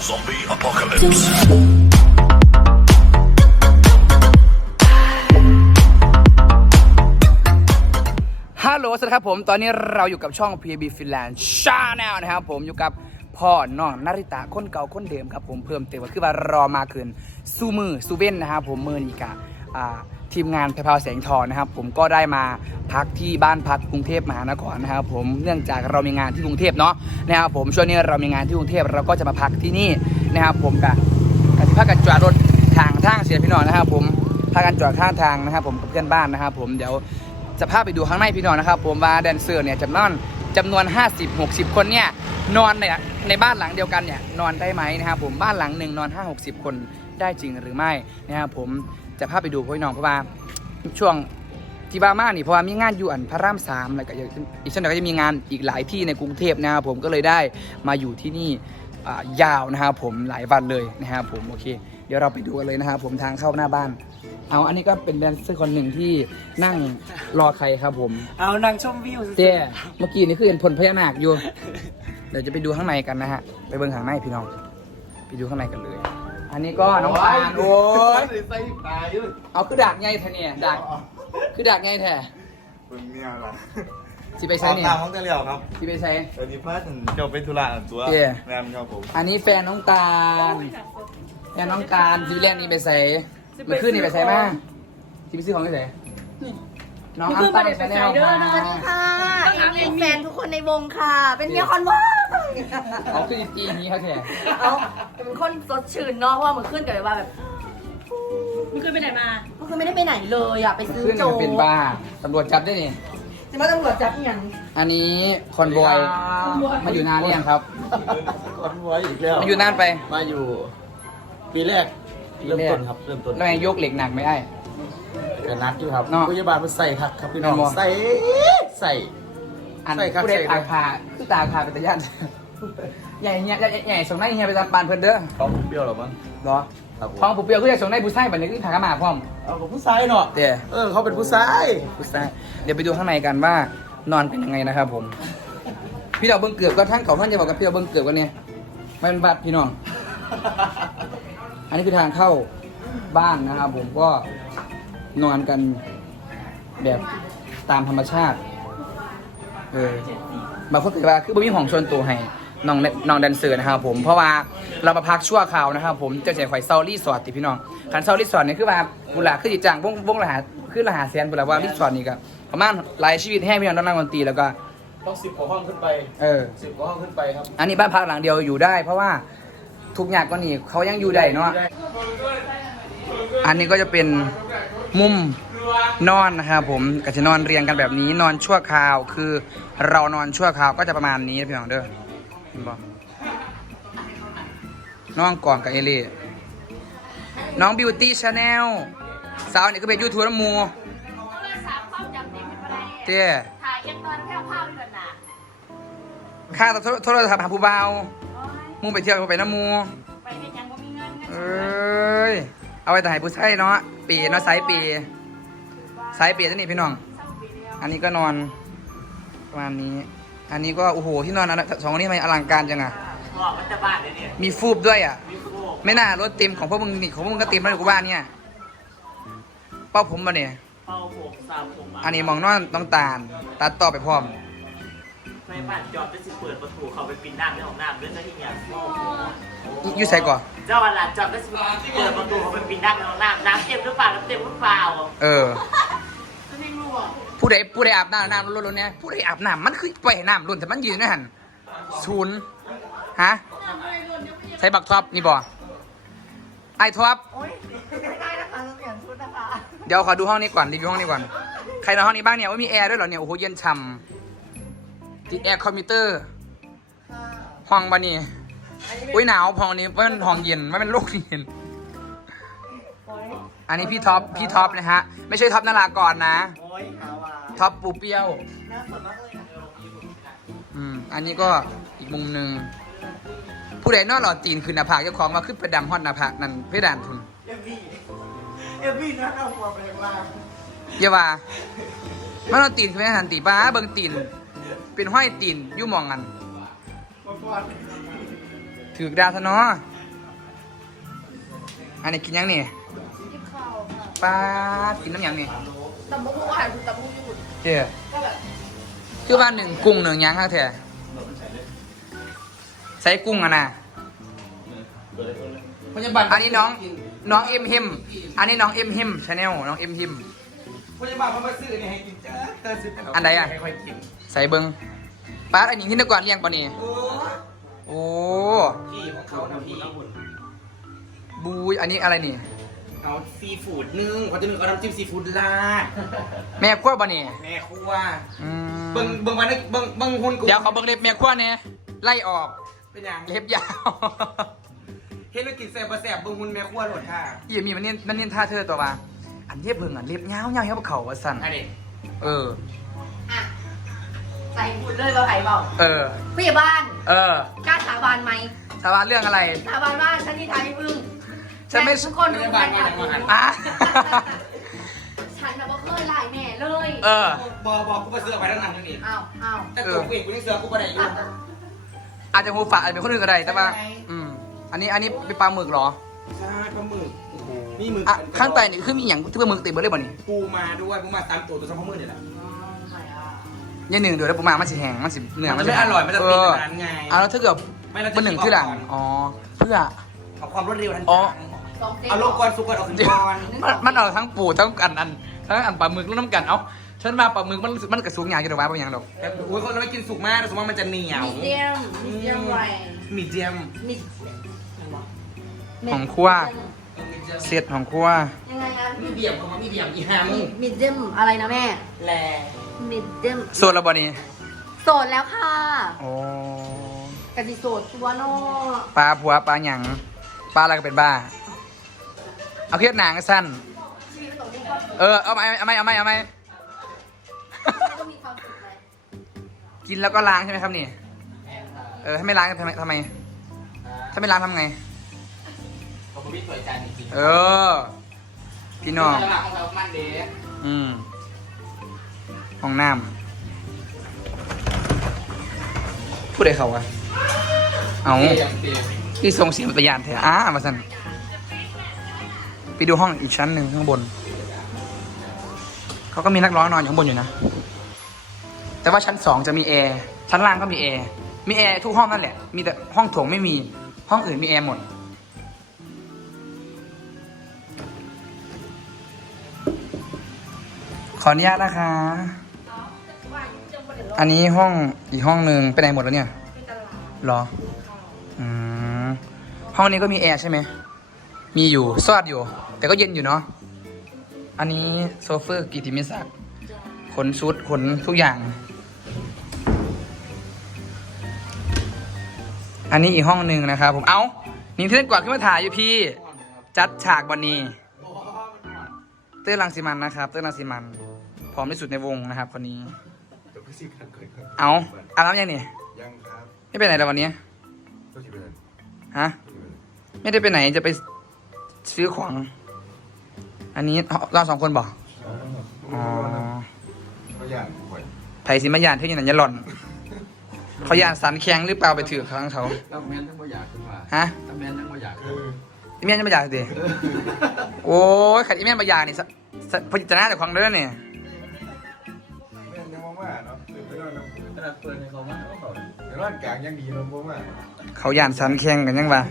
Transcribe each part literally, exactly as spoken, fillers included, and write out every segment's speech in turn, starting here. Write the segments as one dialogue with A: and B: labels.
A: Zombie Apocalypse
B: ฮัลโหลสวัสดีครับผมตอนนี้เราอยู่กับช่อง พี บี Finland Channel นะครับผมอยู่กับพ่อน้องนาริตะคนเก่าคนเดิมครับผมเพิ่มเติมก็คือว่ารอมาคืนซูมือซูเว่นนะครับผมมือนีกะทีมงานแพรวแสงทองนะครับผมก็ได้มาพักที่บ้านพักกรุงเทพมหานครนะครับผมเนื่องจากเรามีงานที่กรุงเทพเนาะนะครับผมช่วงนี้เรามีงานที่กรุงเทพเราก็จะมาพักที่นี่นะครับผมกับกับพักกันจอดรถทางทางเสียพี่น้องนะครับผมพักกันจอดข้างทางนะครับผมกับเพื่อนบ้านนะครับผมเดี๋ยวจะพาไปดูข้างในพี่น้องนะครับผมว่าแดนเซอร์เนี่ยจำนวนจำนวน ห้าสิบ หกสิบ คนเนี่ยนอนในในบ้านหลังเดียวกันเนี่ยนอนได้ไหมนะครับผมบ้านหลังหนึ่งนอน ห้าหกสิบ คนได้จริงหรือไม่นะครับผมจะพาไปดูพี่น้องเพราะว่าช่วงที่บ้ามานี่เพราะว่ามีงานอยู่อันพระรามสามแล้วก็อีกเช่นเดียวก็จะมีงานอีกหลายที่ในกรุงเทพนะครับผมก็เลยได้มาอยู่ที่นี่ยาวนะครับผมหลายวันเลยนะครับผมโอเคเดี๋ยวเราไปดูกันเลยนะครับผมทางเข้าหน้าบ้านเอาอันนี้ก็เป็นแดนเซอร์คนหนึ่งที่นั่งรอใครครับผม
C: เอานางชมวิว
B: เจ้เมื่อกี้นี่คือเห็นพลพญานาคอยู่เดี๋ยวจะไปดูข้างในกันนะฮะไปเบิ่งข้างในพี่น้องไปดูข้างในกันเลยอันนี้ก็น้องปานโอ้ยเอาคือดักไงแท้เนี่ยดักคือดักไงแท้
D: เป็นเมียเหรอ
B: ที่ไปใช้เนี่ย
D: ตามห้องเตลียวครับ
B: ที่ไปใช้
D: เออที่พัดเจ้าไปธุระตัวแรมครับผม
B: อันนี้แฟนน้องตาลแฟนน้องการที่แรกนี่ไปใส่เมื่อคืนนี่ไปใส่มาที่ไปซื้อของที่ไหนน้องอัมตาเป็นแฟนแนลค่ะ
E: สวัสดีค่ะเป็นแฟนทุกคนในวงค่ะ เป็นเมียคอนวอ
B: เขาคือจีนี้เขาแค่
E: เอาเป็นคนสดชื่นเนาะเพราะว่าเมื่อคืนเกิดว่าแบบ
F: มึงเคยไปไหนมา
E: เมื่อคืนไม่ได้ไปไหนเลยอ่ะไปซื้อโจ๊ก
B: เป็นบ้าตำรวจจับได้นี่
E: จะมาตำรวจจับยัง
B: อันนี้คอนบอยมาอยู่นานหรือยังครับ
D: คอนบอยอีกแล้ว
B: มาอยู่นานไป
D: มาอยู่ปีแรกเริ่มต้นครับเริ่มต้น
B: แล้วยังยกเหล็กหนักไม่ได้
D: กระนัดอยู่ครับพยาบาลมันใส่ครับครับพี่น้องใส่ใส่
B: อันผู้ใดตาขาคือตาขาเป็นตะยันใหญ่เงี้ยใหญ่ส่งได้เงี้ยไปตามปานเพิ่นเด้อ
D: ท้องเปรี้ยวหรอมั้ง
B: เหรอท้องผู้เปรี้ยวคือจะส่งได้ผู้ชายแบบนี้คือถากระหม่าพร้อม
D: เอาของผู้ชายเนาะ
B: เดี๋ยว
D: เออเขาเป็นผู้ชาย
B: ผู้ชายเดี๋ยวไปดูข้างในกันว่านอนเป็นยังไงนะครับผมพี่เราเบิ้งเกือบก็ท่านเขาท่านจะบอกกับพี่เราเบิ้งเกือบกันเนี่ยไม่เป็นบัตรพี่น้องอันนี้คือทางเข้าบ้านนะครับผมก็นอนกันแบบตามธรรมชาติเออบางคนคือว่าคือบ่มีห้องชนตัวให้น้องน้องแดนเซอร์นะครับผมเพราะว่าเรามาพักชั่วคราวนะครับผมเจ้าเจ๋ข่อยเซารีสอร์ทติพี่น้องขันเซารีสอร์ทนี่คือว่าบุหลาคือจิจังวงวงละหาคือละหาแสนบุหลาว่ารีสอร์ทนี่ก็ประมาณหลายชีวิตแห้งพี่น้องต้องนั่งดนตรีแล้วก็
D: ต้องสิบกว่าห้องขึ้นไป
B: เออ
D: สิบกว่าห้องขึ้นไปครับ
B: อันนี้บ้านพักหลังเดียวอยู่ได้เพราะว่าทุกอย่างก็นี่เขายังอยู่ได้เนาะอันนี้ก็จะเป็นมุมนอนนะครับผมก็จะนอนเรียงกันแบบนี้นอนชั่วคราวคือเรานอนชั่วคราวก็จะประมาณนี้พี่น้องเด้อเห็นบ่น้องก่อนกับเอเล่น้องบิวตี้ชาแนลสาวนี่ก็เป็นยูทูบน้ำมูเจ้
E: ถ่ายยังตอนแค่ภาพนี่แหละนะ
B: ข้าโทรศัพท์หาผู้เบามูไปเที่ยวไปน้ำมู
E: ไปเป็นยังก็มีเงิน
B: เอ้ยเอาไปถ่ายผู้ชายเนาะปีเนาะไซส์ปีไซส์ปีนี่พี่น้องอันนี้ก็นอนประมาณนี้อันนี้ก็โอ้โหที่นอนสองคนนี้ทำไมอลังการจังอะมีฟูบด้วยอ่ะไม่น่ารถเต็มของพวกมึงนี่ของพวกมึงก็เต็มแล้วกูบ้านเนี่ยเป้าผมมาเนี่ย
C: เป้าผมสามผม
B: อันนี้มองนอนต้องตาลตัดต่อไปพร้อม
C: ไฟบ้านจอดไปสิเปิดประตูเขาไปปีนน้ำในห้องน้ำด้วยนะที่เนี่ย
B: อยู่ใส่ก่อน
C: เจ้าวันหลังจอดไปสิเปิดประตูเขาไปปีนน้ำในห้องน้ำน้ำเต็มหรือเปล่าน้ำเต็มหรือเปล่า
B: เออผู้ใดผู้ใดอาบน้ำน้ำล้นๆเนี่ยผู้ใดอาบน้ำมันคือปล่อยน้ำล้นแต่มันยืนนะฮันศูนย์ฮะใช้บักท็อปนี่บ่ไอท็อปเดี๋ยวขอดูห้องนี้ก่อนรีวิวห้องนี้ก่อนใครนอนห้องนี้บ้างเนี่ยว่ามีแอร์ด้วยเหรอเนี่ยโอ้โหเย็นฉ่ำติดแอร์คอมพิวเตอร์ห้องบ้านนี่อุ้ยหนาวห้องนี้ว่ามันห้องเย็นว่ามันโลกเย็นอันนี้พี่ท็อปพี่ท็อปนะฮะไม่ใช่ท็อปนารากรนะท็อปปูเปี้ยวอืมอันนี้ก็อีกมุมหนึ่งผู้ใดนอนหลอดตีนคือหน้าผากเจ้าของมาขึ้นไปดำฮอดหน้าผากนั่นเพดานทุน
C: เอฟบีเอฟบีนะเอาหัวไปล่าง
B: อย่าว่ามันเอาตีนคือไม่หันตีป้าเบิ่งตีนเป็นห้อยตีนยุ่มองกันถือดาวซะเนาะอันนี้กินยังนี่ปลากินน้ำยังนี่
E: ตำบุกอาหารตำบุกญี่ปุ่น
B: เจ้คือว่าหนึ่งกุ้งหนึ่งยังข้างเถอะใส่กุ้งอ่ะนะพยาบาลอันนี้น้องน้องเอ็มฮิมอันนี้น้องเอ็มฮิมชาแนลน้องเอ็มฮิม
D: พยาบาลเขามาซื้อนี่ให้กินจ้าเติมสิ
B: อันใดอ่ะ
D: ค่อยๆกิน
B: ใส่เบิงปลาอันนี้ที่นึกก่อนเลี้ยงปะนี่โอ้
D: พี่ของเขาทำพี่
B: บูยอันนี้อะไรนี่
D: เอาซีฟู้ดนึ่งเขาจะนึ่งเอาน้ำจิ้มซีฟู้ดราด
B: แม่ขั้วปะนี่
D: แม่ครัว
B: อืม
D: เบิ่งเบิ่งวันนี้เบิ่งเบิ่งหุ่นกู
B: เดี๋ยวเขาเบิงเล็บแม่ขั้วเนี่ยไล่ออก
D: เป็นหยัง
B: เล็บยาว
D: เฮ็ดแล้วกินแซ่บบ่แซ่บเบิ่งหุ่นแม่ครัวโหลดค่ะ
B: ยี่มีมันเน้นมันเน้นท่าเธอตัวว่าอันเย็บเพิ่งอ่ะเล็บยาวๆเหี้ยเขาว่าสั่น
D: อันนี้
B: เออ
E: อ่ะใส่หุ่นเลยว่าไผ่เปล่า
B: เออ
E: ผู้ใหญ่บ้าน
B: เออก
E: ล้าสาบานไหม
B: สาบานเรื่องอะไร
E: สาบานว่าฉันนี่ทายไม่พึ่ง
B: ฉันไม่
E: แทุกคนรู้แฟนคลับ
B: อ่ะ
E: ฉันแบบว่าเคยไล่แม่เลย
B: เออ
D: บอบอกกูไปซื้อเอาไปทั้งนั้นทั้งนี้
E: อ้าวอ้าว
D: แต่ตัวกูเองกูยังเสือกูบ่ได้อยู่
B: อาจจะหูฝาดอาจจะเป็นคนอื่นก็ได้แต่ว่า อืมอันนี้อันนี้เป็นปลาหมึกเหรอ
D: ใช่ปลาหมึกนี่หมึก
B: อ่ะข้างใต้นี่คือมีอย่างที่ปลาหมึกติดเบอร์เลยบ่นี่
D: ปูมาด้วยปูมาตามตัวตัวช่องพ่อมือเนี่ยแหละ
B: ยี่หนึ่งเดี๋ยวแล้วปูมามันสิแห้งมันสิเนื้อ
D: มันจะไม่อร่อยมันจะติดแบบนั้นไง
B: เอาแล้วถ้าเกิด
D: ไม่เราจะ
B: มันหนึ่งที่หลังอ๋อเพื่อ
D: เอาความรวดเร็วทัน
B: อ๋อ
E: สองเซต
D: เอาลงก่อนสุกก่อนเอาขึ้นก่อน
B: มันมันเอาทั้งปูทั้งอันอันทั้งอันปลาหมึกแล้วน้ำกันเอ้าฉันมาปลาหมึกมันมันกระสูงอย่างอยู่หรอวะเป็นอย่างดอก
D: แต่อุ้ยคนเราไม่กินสุกมากแต่สมมติมันจะเหนียว
E: มีเดียมมีเดียมไร
D: มีเดียม
E: มี
B: ของครัวเซตของครัว
E: ยังไงอะ
D: มีเดียมของมีเดียมอีแฮม
E: มีมีเดียมอะไรนะแม่
D: แล
E: มีเดียม
B: โซนระบนี่
E: โสดแล้วค่ะ
B: โอ้
E: กะสิโสดตัวโน่
B: ปลาผัวปลาหยังปลาอะไรก็เป็นบ้า เอาเครียดหนังสั้น
E: ชีวิตตรงนี้ก็
B: เออเอาไหมเอาไหมเอาไหมเอาไหม
E: ก็มีความสุขไหม
B: กินแล้วก็ล้างใช่ไหมครับนี่เออถ้าไม่ล้างทำไมทำไม ถ้าไม่ล้างทำไง
D: เขาไม่เปิดจานจริง
B: เออ พี่น้อง
D: ตลาดของเรามันเด้
B: อืมห้องน้ำพูดอะไรเขาวะเอาที่ทรงเสียงเป็นพยานแท้อ่ามาสั่นไปดูห้องอีกชั้นหนึ่งข้างบน เขาก็มีนักร้องนอนอยู่ข้างบนอยู่นะ แต่ว่าชั้นสองจะมีแอร์ ชั้นล่างก็มีแอร์ มีแอร์ทุกห้องนั่นแหละ มีแต่ห้องโถงไม่มี ห้องอื่นมีแอร์หมด ขออนุญาตนะคะ อันนี้ห้องอีกห้องหนึ่งไปไหนหมดแล้วเนี่ยหรอ อืม ห้องนี้ก็มีแอร์ใช่ไหม มีอยู่ซอดอยู่ แต่ก็เย็นอยู่เนาะ อันนี้โซเฟอร์กิติมิศักดิ์ขนชุดขนทุกอย่าง อันนี้อีกห้องหนึ่งนะครับผม เอานิ่งเท่นกว่าขึ้นมาถ่ายอยู่พี่ จัดฉากวันนี้ เต้ยรังสิมันนะครับ เต้ยรังสิมันพร้อมที่สุดในวงนะครับคนนี้ เอาอาบน้ำยังนี่
A: ยังครับ
B: ไม่ไปไหนแล้ววันนี้
A: ก็ชิบเป็น
B: ฮะ ไม่ได้ไปไหนจะไปซื้อของ อันนี้เราสองคนบอกอ๋อ
A: เขาอยากป่วย
B: ไผ่สิมายานเท่านี้นันยาหล่อน เขายานสันแข็งหรือเปล่าไปถือข้างเขา
A: ต้องแมนทั้งบ่อยากขึ้นมา
B: ฮะ
A: ถ้าแมนทั้งบ่อยากเออ
B: อีเมียนจะมาอยากดิโอ้ยขัดอีเมียนมาอยากนี่สะสะพจิตนาจากของเด้อเนี่ย
A: แมนยังมองว่าเนาะหรือไปนอนน้ำขนาดเปิดในเขามาเขาเดี๋ยวนอนกลางยังดีเนาะมองว่า
B: เขายานสันแข็งกันยังวะ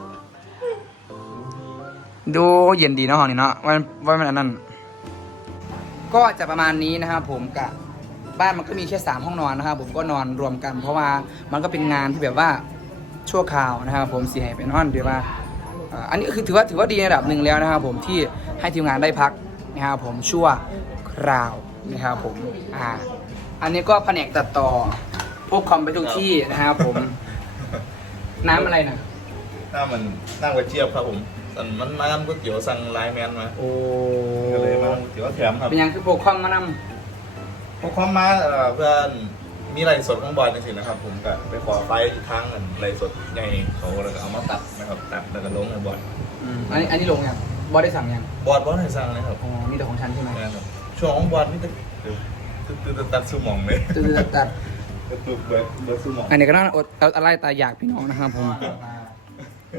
B: ดูเย็นดีเนาะห้องนี้เนาะว่าว่ามันอันนั้น ก็จะประมาณนี้นะครับผมกะบ้านมันก็มีแค่สามห้องนอนนะครับผมก็นอนรวมกัน เพราะว่ามันก็เป็นงานที่แบบว่าชั่วคราวนะครับผมเสียให้เป็นห้องเดียวว่าอ่าอันนี้คือถือว่าถือว่าดีในระดับหนึ่งแล้วนะครับผมที่ให้ทีมงานได้พักนะครับผมชั่วคราวนะครับผมอ่าอันนี้ก็แผนกตัดต่อพวกคอมไปทุกที่นะครับผม น้ำอะไรนะ
G: หน้ามันนั่งก๋วยเจี๊ยบครับผมสั่งมันมาทำก๋วยเตี๋ยวสั่งไลน์แมนมา
B: โอ้
G: ก็เลยมาก๋วยเตี๋ยวแถมครับ
B: เป็นยังคือพวกคอมมาน
G: พวกความมาเอ่อเพื่อนมีไรสดของบอยจริงๆนะครับ ผมก็ไปขอไฟล์ทางเงินไรสดใหญ่เขาแล้วก็เอามาตัดนะครับตัดแล้วก็ลงในบอร์ด
B: ำอืมอันนี้อันนี้ลงยังบอสได้สั่งยัง
G: บอร์ดบอร์ดให้สั่งเลยครับ
B: อ๋อมีแต่ของฉันใช่ไหม
G: นะครับช่วงของบอร์ดนี่ตึ๊ดตึ๊ดตึ๊ดตึ๊ดตัดสมองเลย
B: ตื่นตัด
G: ตึ๊ดตึ๊ดเบิร์ดเบิร์ดสมอง
B: อันนี้ก็น่าอดเอาอะไรตายอยากพี่น้องนะครับผม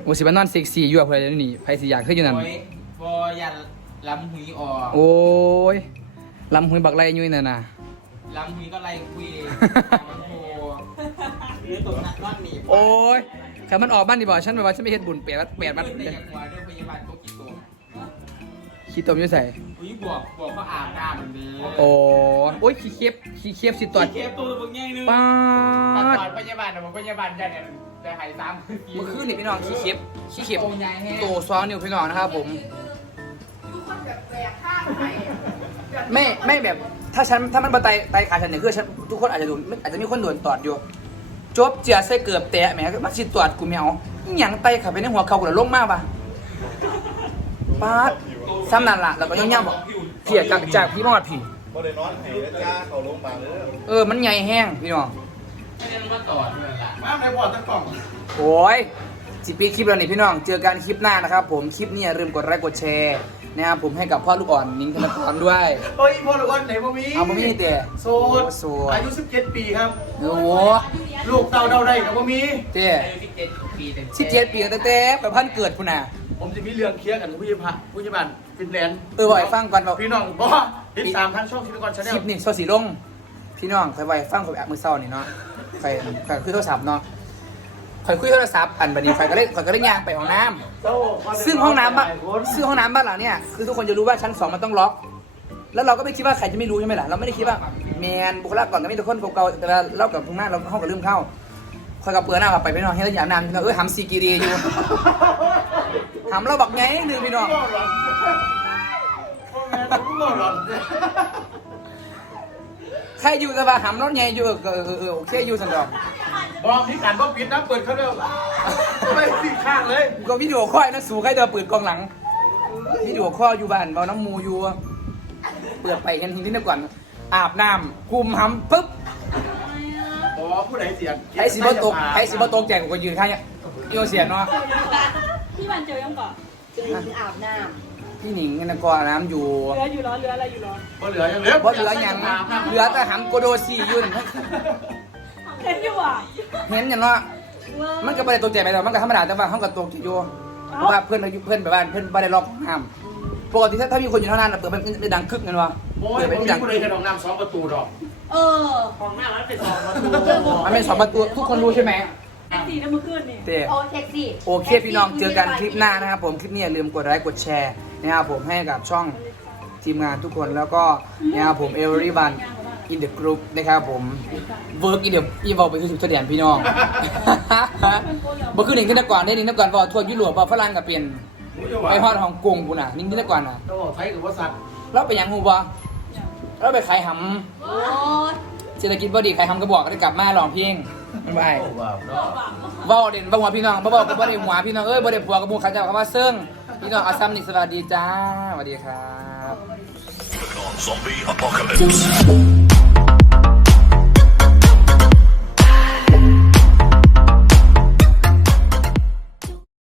B: โอ้สิมันนอนเซ็กซี่อยู่อะเพื่อนนี่ไผสิอยากขึ้นอยู่นั่น
D: โอ้ยบอยันลำหุยออก
B: โอ้ยลำหุยบักไรยุ่ยนั่นน่ะ
D: ลำหุยก็ไล่คุยมันโทรหรือตกนักนอนหนี
B: โอ้ยแต่มันออกบ้านดีบ่ฉันแบบว่าฉันไม่เฮ็ดบุญเปลี่ยนเปลี่ยนมัน
D: เด็กหัวด้วยพยาบาลก็กี่ตัว
B: ขี้ตมอยู่ใส่
D: อุ้ยบวกบวกเขาอาบน้ำเหมือนเดิม
B: โอ้โอ้ยขี้เคียบขี้เคียบสิตอด
D: เคฟตัวมึงง่ายนึง
B: ป้า
D: ตัด
B: ด
D: ตอนพยาบาลนะผมพยาบาลจะเนี่ยจะหายซ้ำ
B: เมื่อคืนนี่พี่น้องขี้เคียบขี้เคียบ
D: โตใหญ่แห้ง
B: โตซ้อนนิ้วพี่น้องนะครับผม
E: ทุกคนแบบแปลกข้างไหน
B: ไม่ไม่แบบถ้าฉันถ้ามันบาไตไตขาฉันเนี่ยคือฉันทุกคนอาจจะโดนอาจจะมีคนโดนตอดอยู่จบเจียใส่เกือบแตะแหมมาสิตอดกูไม่เอาอหย่างไตขับไปในหัวเขากูเลยลงมากป่ะป้าดซ้ำนั่นล่ะแล้วก็ย่องๆบอกเพียกจากพี่มอดพี่
G: บ่ได้นอนให้แล้วจ้าเขาลงมาเลย
B: เออมันใหญ่แห้งพี่น้อง
D: ไม่ได้มาต่อด้วยล่ะ
G: มาในพอตั้งกล่อง
B: โอ้ยสิปีคลิปแล้วนี่พี่น้องเจอกันคลิปหน้านะครับผมคลิปนี้อย่าลืมกดไลค์กดแชร์นะครับผมให้กับพ่อลูกอ่อนนิ้งธนกรด้วย
A: โอ้ยพ่อลูกอ่อนไหนบ่มี
B: เอามามีเตะ
A: โสด
B: โสด
A: อายุสิบเจ็ดปีครับ
B: โอ้โห
A: ลูกเต่าเดาได้กับบ่มี
B: เตะ
D: อายุสิบเจ็ดปีเต็ม
B: สิบเจ็ดปีตั้งแต่แบบพันเกิดพุ่นน่ะ
A: ผมจะมีเรื่องเคลียร์กันผู้ยิบะผู้ยิบันฟินแลนด์
B: เออบอกให้ฟังก่อนบอก
A: พี่น้องบ่ติดตามทางช่องคิดก่อนชาแน
B: คลิ
A: ล
B: ปนี้โซสีลงพี่น้องเคยไว้ฟังกับแอปมือเศร้านี่เนาะใครใครคุยโทรศัพท์เนาะใครคุยโทรศัพท์อันบัดนี้ใครก็เล่นใครก็เล่นยางไปห้องน้ำซึ่งห้องน้ำบ้านซึ่งห้องน้ำบ้านหลังเนี่ยคือทุกคนจะรู้ว่าชั้นสองมันต้องล็อก แล้วเราก็ไม่คิดว่าใครจะไม่รู้ใช่ไหมล่ะเราไม่ได้คิดว่าแมนบุคลากรก็มีแต่คนเก่าๆแต่เวลาเล่ากับพวกหน้าเราห้องก็ลืมเข้าคอยกับเปลือหน้าไปไปน้องให้เราอยากนำเออหำซีกีรีอยู่หำเราบอกไงนึงพี่น้องใครอยู่แต่ว่าหำรถไงอยู่เออเออเออโอเคอยู่สันดอก
A: บอกพี่กันก็ปิดนะเปิดเขาเร็วไม่ปิดข้างเลย
B: ก็วิดีโอคอยนะสู่ใครเดินเปิดกองหลังวิดีโอคออยู่บ้านเบาน้ำมูอยู่เปิดไปเห็นทีนี้ก่อนอาบน้ำคุมหำปุ๊บ
A: อ๋อผู้ใดเสียง
B: ไอ้สีบตกไอ้สีบตกแจกกูก็ยืนข้างเนี่ยเอียวเสียเนาะ
F: พี่วันเจอยังก่อน
E: เจอถึงอาบน้
B: พี่หนิงนะก่อนน้ำอยู่
F: เรืออยู่ร้อนเรืออะไรอยู่ร้อน
A: บ่เหลือยังเหลือ
B: เพราะเหลืออย่างเหลือแต่หำโกโดซีอยุ่น
F: เห็นอยู่อ่ะ
B: เห็นอย่างเนาะมันก็ไม่ได้ตกใจไปหรอกมันก็ธรรมดาแต่ว่าเขาก็ตกใจอยู่เพราะว่าเพื่อนเพื่อนแบบว่าเพื่อนไม่ได้ล็อกห้ามปกติถ้าถ้ามีคนอยู่เท่านั้นเปิดมันจะดังคึกเงินวะ
A: โอ้ย
B: เปิด
A: ผ
B: เป็น
A: มมี
B: ดัง
A: ผู้ใดกระดองน้ำสองประตูดอก
E: ำเออ
C: ของหน้ามันเป็นสองประตู
B: มันเป็นสองประตูทุกคนรู้ใช่ไหม
F: แท็กซี่น้ำมือขึ้นนี่
B: เต้
E: โอแท็กซี่
B: โอเคพี่น้องเจอกันคลิปหน้านะครับผมคลิปนี้อย่าลืมกดไลค์กดแชร์นะครับผมให้กับช่องทีมงานทุกคนแล้วก็นะครับผม everyone in the group นะครับผม work in the evil ไปคือสุดเดียนพี่น้อง เมื่อคืนหนึ่งที่นักก่อนได้หนึ่งนักก่อนบอกทั่วยุโรปบอกฝรั่งกับเปลี่ยนไปฮอดฮ่องกงกูน่ะนิ่งที่นักก่อนน่ะ
A: ต้องบอกไทยกับว่าสัตว์
B: เราไปยังหูบ่เราไปขายห
E: โอ้ย
B: ำเศรษฐกิจบ่ดีขายหำก็บอกได้กลับมาลองเพลงไม่ไหว
A: ว้าวเนาะ
B: เว้าเด่นบ่หัวพี่น้องบ่บอกก็บ่ได้หัวพี่น้องเอ้ยบ่ได้ผัวกับหมู่เขาเจ้าคำว่าเซิงพี่น้องอาซัมนิกสวัสดีจ้าสวัสดีครับ
H: Zombie apocalypse.